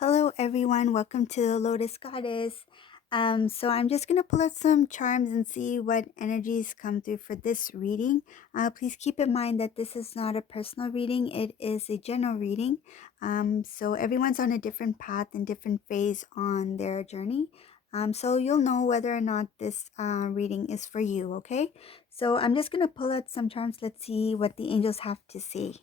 Hello everyone, welcome to the Lotus Goddess. So I'm just gonna pull out some charms and see what energies come through for this reading. Please keep in mind that this is not a personal reading, it is a general reading. So everyone's on a different path and different phase on their journey. So you'll know whether or not this reading is for you, okay? So I'm just gonna pull out some charms. Let's see what the angels have to say.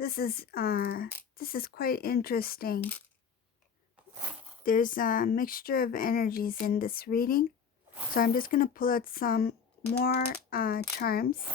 This is quite interesting. There's a mixture of energies in this reading, so I'm just going to pull out some more charms.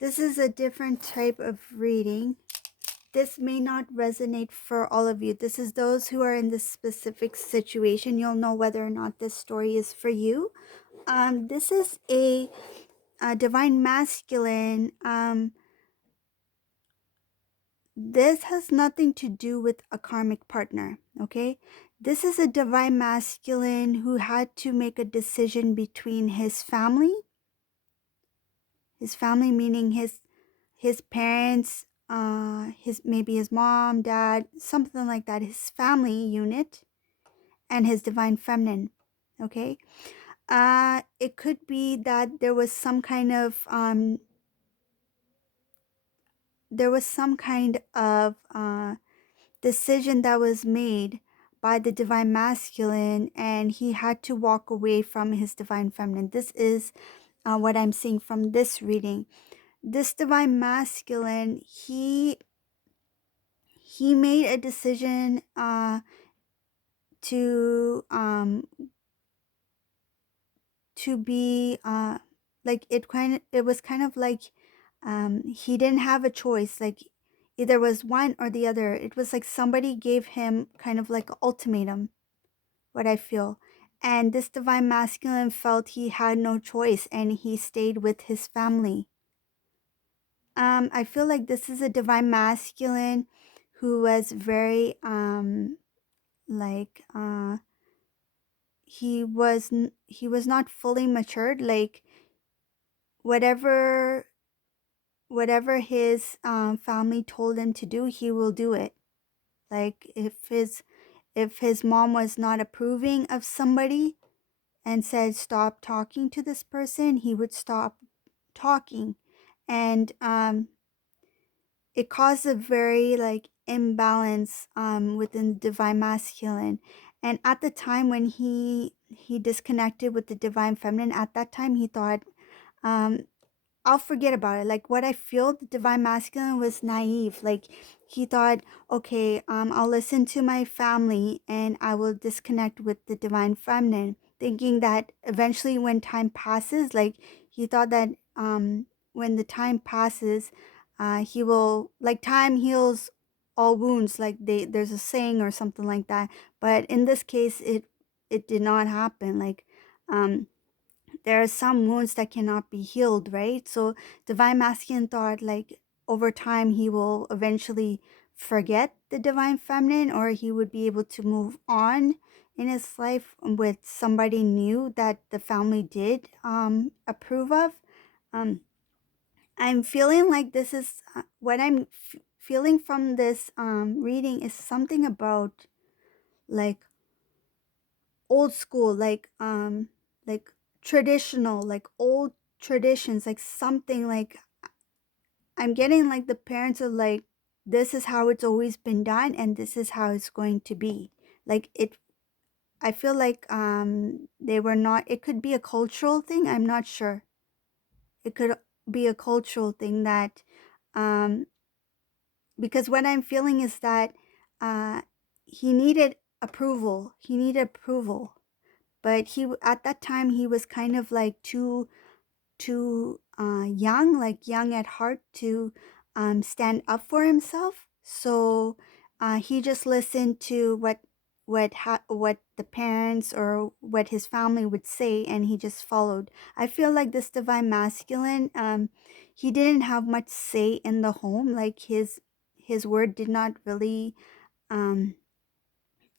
This is a different type of reading. This may not resonate for all of you. This is those who are in this specific situation. You'll know whether or not this story is for you. This is a divine masculine. This has nothing to do with a karmic partner, okay? This is a divine masculine who had to make a decision between his family meaning his parents, maybe his mom, dad, something like that, his family unit, and his divine feminine, okay? It could be that there was some kind of decision that was made by the divine masculine, and he had to walk away from his divine feminine. This is what I'm seeing from this reading. This divine masculine, he made a decision to be like it was kind of like he didn't have a choice. Like either was one or the other. It was like somebody gave him kind of like an ultimatum, what I feel. And this divine masculine felt he had no choice, and he stayed with his family. I feel like this is a divine masculine who was very like he was not fully matured. Like whatever his family told him to do, he will do it. Like if his mom was not approving of somebody and said stop talking to this person, he would stop talking. And it caused a very like imbalance within the divine masculine. And at the time when he disconnected with the divine feminine, at that time he thought, um, I'll forget about it. Like what I feel, the divine masculine was naive. Like he thought, okay, I'll listen to my family and I will disconnect with the divine feminine, thinking that eventually when time passes, like he thought that when the time passes, he will, like time heals all wounds. Like there's a saying or something like that. But in this case, it did not happen. Like there are some wounds that cannot be healed, right? So divine masculine thought like over time he will eventually forget the divine feminine, or he would be able to move on in his life with somebody new that the family did approve of. I'm feeling like this is what I'm feeling from this reading is something about like old school, like traditional, like old traditions, like something like I'm getting like the parents are like, this is how it's always been done and this is how it's going to be. Like it I feel like they were not, it could be a cultural thing, I'm not sure. It could be a cultural thing that um because what I'm feeling is that uh he needed approval. He needed approval. But he at that time he was kind of like too young, like young at heart to stand up for himself. So he just listened to what the parents or what his family would say, and he just followed. I feel like this divine masculine, he didn't have much say in the home. Like his word um,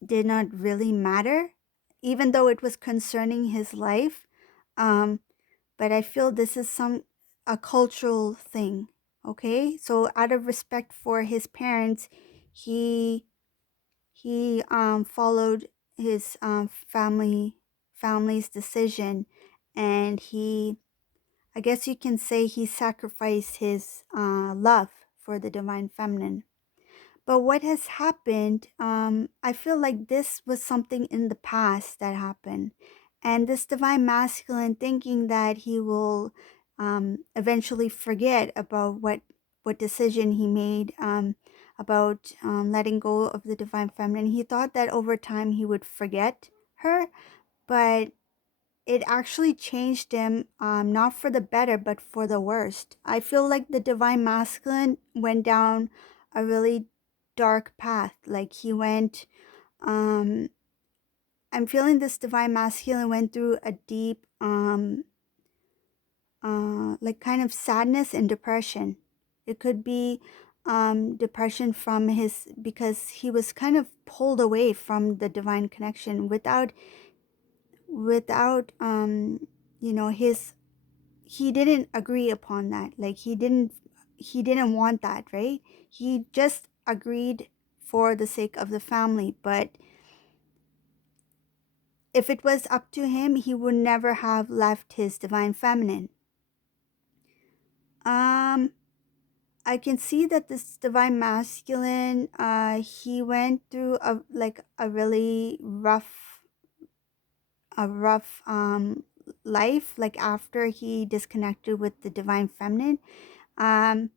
did not really matter, even though it was concerning his life. Um, but I feel this is a cultural thing. Okay, so out of respect for his parents, he followed his family's decision, and I guess you can say he sacrificed his love for the divine feminine. But what has happened, I feel like this was something in the past that happened. And this divine masculine thinking that he will eventually forget about what decision he made about letting go of the divine feminine. He thought that over time he would forget her, but it actually changed him, not for the better, but for the worst. I feel like the divine masculine went down a really dark path. Like he went, um, I'm feeling this divine masculine went through a deep, like kind of sadness and depression. It could be depression from because he was kind of pulled away from the divine connection without, his he didn't agree upon that. Like he didn't want that, right? He just agreed for the sake of the family, but if it was up to him, he would never have left his divine feminine. um I can see that this divine masculine, he went through a really rough life, like after he disconnected with the divine feminine. um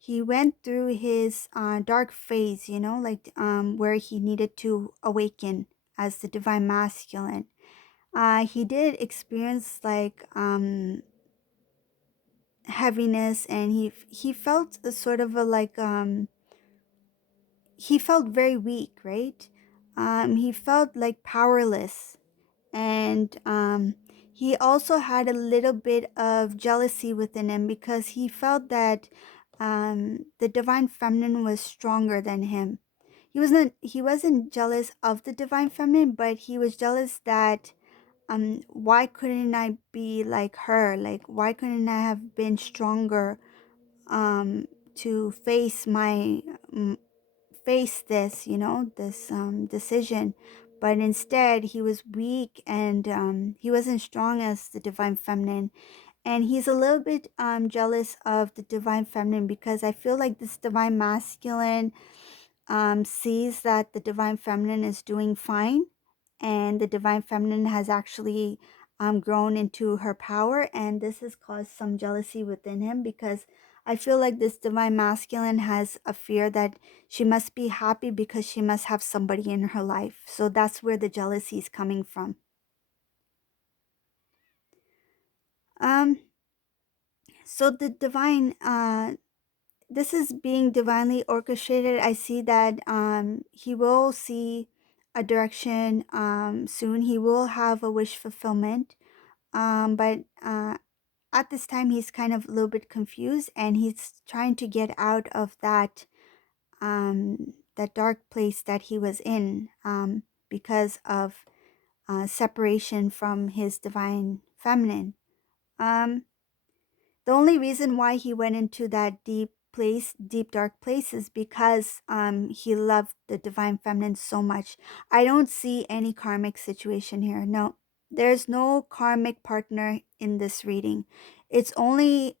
he went through his dark phase, like where he needed to awaken as the divine masculine. He did experience like heaviness, and he felt a sort of a like he felt very weak, right? He felt like powerless, and he also had a little bit of jealousy within him because he felt that the divine feminine was stronger than him. He wasn't jealous of the divine feminine, but he was jealous that why couldn't I be like her? Like why couldn't I have been stronger um to face this, this decision. But instead, he was weak, and he wasn't strong as the divine feminine. And he's a little bit jealous of the divine feminine because I feel like this divine masculine sees that the divine feminine is doing fine, and the divine feminine has actually grown into her power, and this has caused some jealousy within him because I feel like this divine masculine has a fear that she must be happy because she must have somebody in her life. So that's where the jealousy is coming from. um so the divine this is being divinely orchestrated. I see that he will see a direction soon. He will have a wish fulfillment. But at this time, he's kind of a little bit confused, and he's trying to get out of that dark place that he was in because of separation from his divine feminine. Um, The only reason why he went into that deep dark place is because he loved the divine feminine so much. I don't see any karmic situation here. No, there's no karmic partner in this reading. It's only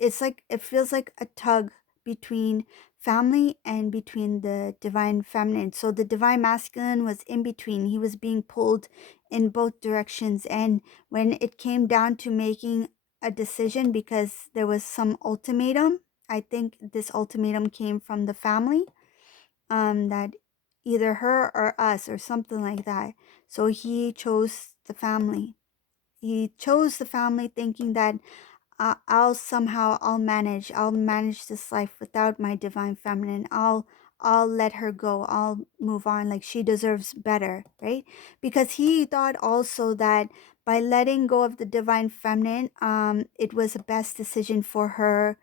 it's like it feels like a tug between family and between the divine feminine. So the divine masculine was in between. He was being pulled in both directions, and when it came down to making a decision, because there was some ultimatum, I think this ultimatum came from the family, that either her or us or something like that. So he chose the family. He chose the family thinking that I'll manage this life without my divine feminine. I'll let her go. I'll move on. Like, she deserves better, right? Because he thought also that by letting go of the divine feminine, it was the best decision for her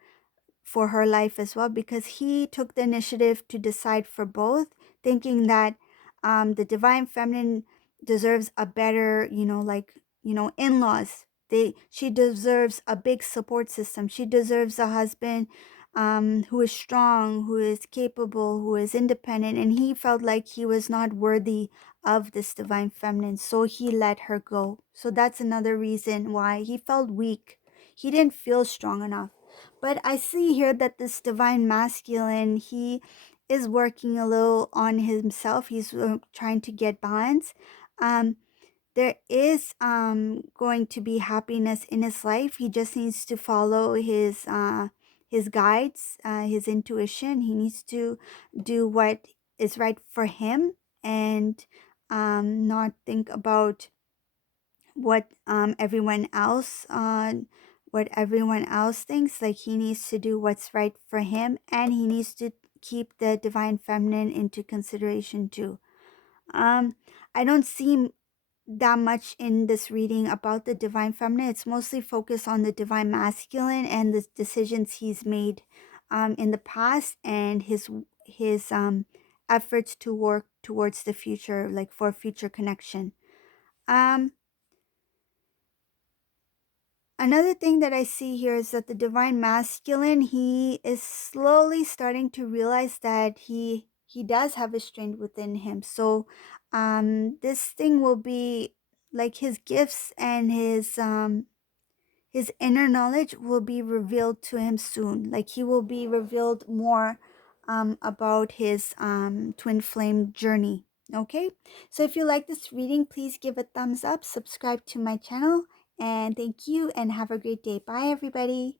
life as well, because he took the initiative to decide for both, thinking that the divine feminine deserves a better, in-laws. She deserves a big support system. She deserves a husband who is strong, who is capable, who is independent, and he felt like he was not worthy of this divine feminine, so he let her go. So that's another reason why he felt weak. He didn't feel strong enough. But I see here that this divine masculine, he is working a little on himself. He's trying to get balance. Um, there is going to be happiness in his life. He just needs to follow his guides, his intuition. He needs to do what is right for him, and not think about what everyone else thinks. Like, he needs to do what's right for him, and he needs to keep the divine feminine into consideration too. I don't see that much in this reading about the divine feminine. It's mostly focused on the divine masculine and the decisions he's made in the past, and his efforts to work towards the future, like for future connection. um Another thing that I see here is that the divine masculine, he is slowly starting to realize that he does have a strength within him. So this thing will be like his gifts and his inner knowledge will be revealed to him soon. Like, he will be revealed more about his twin flame journey. Okay, so if you like this reading, please give a thumbs up, subscribe to my channel, and thank you, and have a great day. Bye, everybody.